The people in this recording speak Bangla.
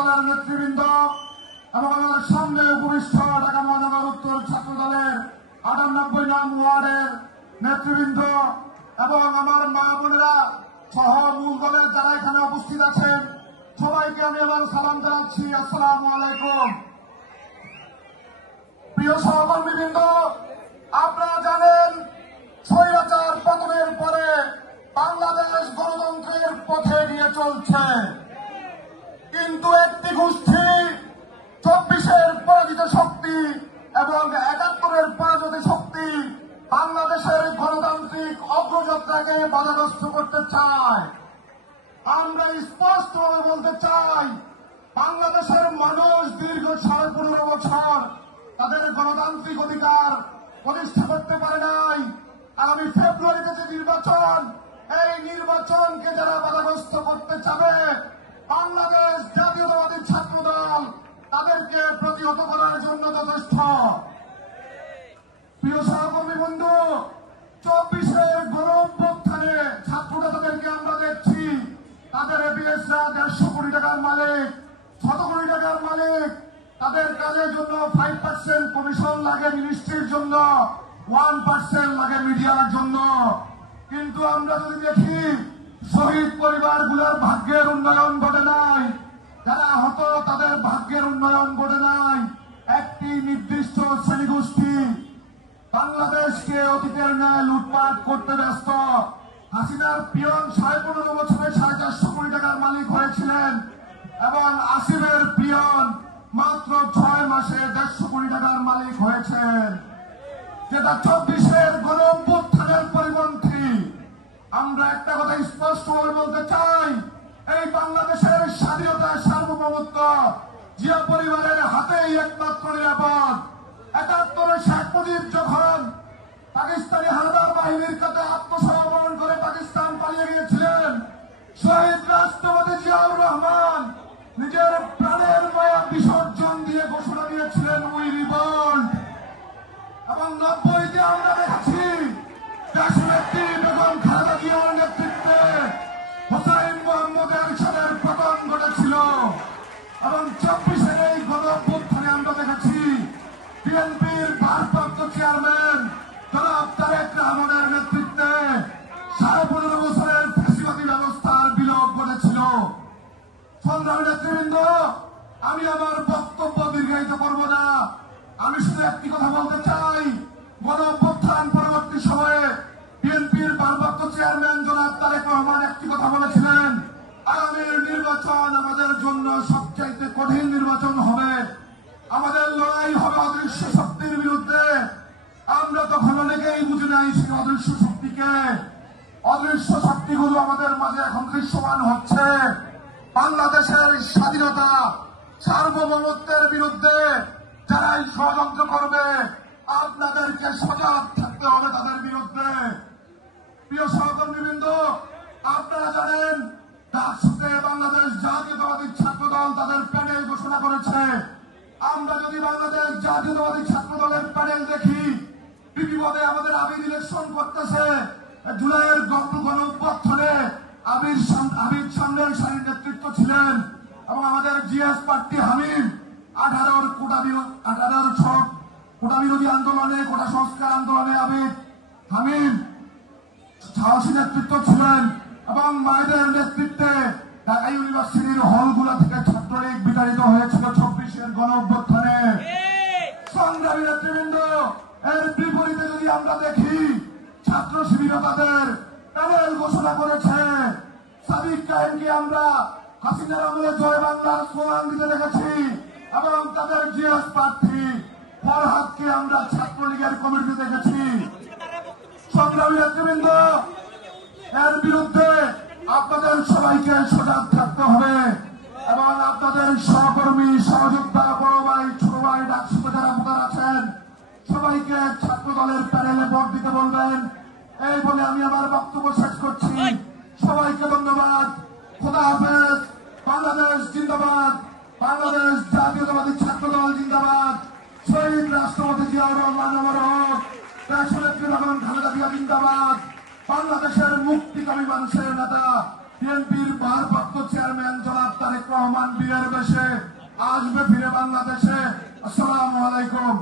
দলের নেতৃবৃন্দ এবং আমার সামনে উপবিষ্ট ঢাকা মহানগর উত্তর ছাত্র দলের ৯৮ নং ওয়ার্ডের নেতৃবৃন্দ এবং আমার মা বোনেরা সহ মূল দলের যারা এখানে উপস্থিত আছেন সবাইকে আমি আমার সালাম জানাচ্ছি। আসসালামু আলাইকুম। প্রিয় সহকর্মীবৃন্দ, আপনারা জানেন স্বৈরাচার পতনের পরে বাংলাদেশ গণতন্ত্রের পথে নিয়ে চলছে, কিন্তু একটি গোষ্ঠী ২৪-এর পরাজিত শক্তি এবং ৭১-এর পরাজিত শক্তি বাংলাদেশের গণতান্ত্রিক অগ্রযাত্রাকে বাধাগ্রস্ত করতে চায়। আমরা স্পষ্টভাবে বলতে চাই, বাংলাদেশের মানুষ দীর্ঘ ১৫.৫ বছর তাদের গণতান্ত্রিক অধিকার প্রতিষ্ঠা করতে পারে নাই। আগামী ফেব্রুয়ারিতে যে নির্বাচন, এই নির্বাচনকে যারা বাধাগ্রস্ত করতে চাবে, বাংলাদেশ জাতীয়তাবাদী ছাত্র দল তাদেরকে প্রতিহত করার জন্য যথেষ্ট। প্রিয় সহকর্মী বন্ধু, ২৪-এর গণ-অভ্যুত্থানে ছাত্র নেতাদেরকে আমরা দেখছি তাদের এপিএসরা ১৫০ কোটি টাকার মালিক, ১০০ কোটি টাকার মালিক। তাদের কাজের জন্য 5% কমিশন লাগে মিনিস্ট্রির জন্য, 1% লাগে মিডিয়ার জন্য। কিন্তু আমরা যদি দেখি শহীদ পরিবারগুলোর ভাগ্যের উন্নয়ন ঘটে নাই, যারা আহত তাদের ভাগ্যের উন্নয়ন ঘটে নাই। একটি নির্দিষ্ট শ্রেণীগোষ্ঠী বাংলাদেশকে অতীতের ন্যায় লুটপাট করতে ব্যস্ত। হাসিনার পিয়ন ১৫.৫ বছরে ৪৫০ কোটি টাকার মালিক হয়েছিলেন এবং আসিফের পিয়ন মাত্র ৬ মাসে ১৫০ কোটি টাকার মালিক হয়েছেন, যেটা ২৪-এর গণ-অভ্যুত্থানের পরিপন্থী। আমরা একটা কথা স্পষ্টভাবে বলতে চাই, এই বাংলাদেশের স্বাধীনতা সার্বভৌমত্ব জিয়া পরিবারের হাতেই একমাত্র নিরাপদ। ৭১-এ শেখ মুজিব যখন পাকিস্তানি হানাদার বাহিনীর কাছে আত্মসমর্পণ করে পাকিস্তান পালিয়ে গিয়েছিলেন, শহীদ রাষ্ট্রপতি জিয়াউর রহমান নিজের প্রাণের মায়া বিসর্জন দিয়ে ঘোষণা দিয়েছিলেন উই রিভল্ট। এবং ৯০-তে আমরা দেখছি দেশনেত্রী বেগম খালেদা জিয়ার নেতৃত্বে হোসাইন মোহাম্মদ এরশাদের পতন ঘটেছিল। এবং ২৪-এর এই গণ-অভ্যুত্থানে আমরা দেখেছি বিএনপির ভারপ্রাপ্ত চেয়ারম্যান জনাব তারেক রহমানের নেতৃত্বে ১৫.৫ বছরের ফ্যাসিবাদী ব্যবস্থার বিলোপ ঘটেছিল। সংগ্রামী নেতৃবৃন্দ, আমি আমার বক্তব্য দীর্ঘায়িত করব না। আমি শুধু একটি কথা বলতে চাই, গণ-অভ্যুত্থান পরবর্তী সময়ে বিএনপির ভারপ্রাপ্ত চেয়ারম্যান জনাব তারেক রহমান একটি কথা বলেছিলেন, আগামীর নির্বাচন আমাদের জন্য সবচাইতে কঠিন নির্বাচন হবে। আমাদের লড়াই হবে অদৃশ্য শক্তির বিরুদ্ধে। আমরা তখন অনেকেই বুঝে নাই সেই অদৃশ্য শক্তিকে। অদৃশ্য শক্তিগুলো আমাদের মাঝে এখন দৃশ্যমান হচ্ছে। বাংলাদেশের স্বাধীনতা সার্বভৌমত্বের বিরুদ্ধে যারাই ষড়যন্ত্র করবে, আপনাদেরকে সজাগ থাকতে হবে তাদের বিরুদ্ধে। প্রিয় সহকর্মীবৃন্দ, আপনারা জানেন রাষ্ট্রে বাংলাদেশ জাতীয়তাবাদী ছাত্র দল তাদের প্যানেল ঘোষণা করেছে। আমরা যদি বাংলাদেশ জাতীয়তাবাদী ছাত্র দলের প্যানেল দেখি, বিপদে আমাদের আবির ইলেকশন করতেছে। জুলাইয়ের গণ-অভ্যুত্থানে আবির সামনের সারির নেতৃত্ব ছিলেন এবং আমাদের জিএস প্রার্থী হামিম ১৮-র কোটা বিরোধী আন্দোলনে, কোটা সংস্কার আন্দোলনে আবির হামিম সাহসী নেতৃত্ব ছিলেন এবং মায়েদের নেতৃত্বে ঢাকা ইউনিভার্সিটির হলগুলো থেকে ছাত্রলীগ বিতাড়িত হয়েছিল ২৪-এর গণ-অভ্যুত্থানে। সংগ্রামী নেতৃবৃন্দ, এর বিপরীতে যদি আমরা দেখি, ছাত্র শিবির তাদের প্যানেল ঘোষণা করেছে। সাদিক কায়েমকে আমরা হাসিনার আমলে জয় বাংলার স্লোগান দিতে দেখেছি এবং তাদের জিএস প্রার্থী ফরহাদকে আমরা ছাত্রলীগের কমিটিতে দেখেছি। সংগ্রামী নেতৃবৃন্দ, এর বিরুদ্ধে আপনাদের সবাইকে সজাগ থাকতে হবে এবং আপনাদের সহকর্মী, সহযোদ্ধা, বড় ভাই, ছোট ভাই, ডাকসুতে যারা ভোটার আছেন সবাইকে ছাত্র দলের প্যানেলে ভোট দিতে বলবেন। এই বলে আমি আমার বক্তব্য শেষ করছি। সবাইকে ধন্যবাদ। খোদা হাফেজ। বাংলাদেশ জিন্দাবাদ। বাংলাদেশ জাতীয়তাবাদী ছাত্র দল জিন্দাবাদ। শহীদ রাষ্ট্রপতি জিয়াউর রহমান অমর হোক। দেশনেত্রী বেগম খালেদা জিয়া জিন্দাবাদ। বাংলাদেশের মুক্তিকামী মানুষের নেতা বিএনপির ভারপ্রাপ্ত চেয়ারম্যান জনাব তারেক রহমান বীরের বেশে আসবে ফিরে বাংলাদেশে। আসসালামু আলাইকুম।